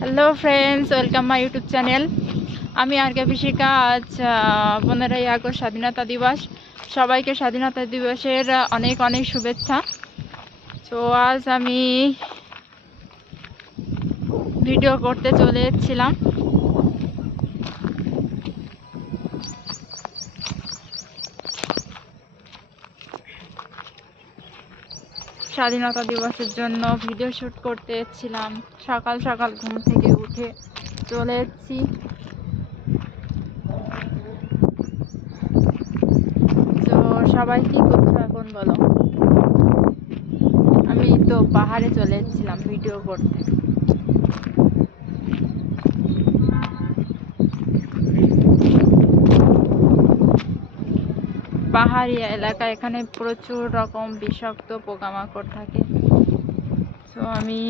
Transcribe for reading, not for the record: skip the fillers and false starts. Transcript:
Hello friends, welcome my YouTube channel. আমি আরকে পিশিকা। আজ 15ই August স্বাধীনতা দিবস। সবাইকে স্বাধীনতা দিবসের অনেক অনেক শুভেচ্ছা। তো আজ আমি ভিডিও করতে চলে এসেছিলাম। স্বাধীনতা দিবসের জন্য ভিডিও শ্যুট করতে এসেছিলাম। সকাল সকাল ঘুম থেকে উঠে চলে এসেছি। তো সবাই কি করছো এখন বলো? আমি তো পাহাড়ে চলে এসেছিলাম ভিডিও করতে। পাহাড়ি এলাকা, এখানে প্রচুর রকম বিষাক্ত পোকামাকড় থাকে। তো আমি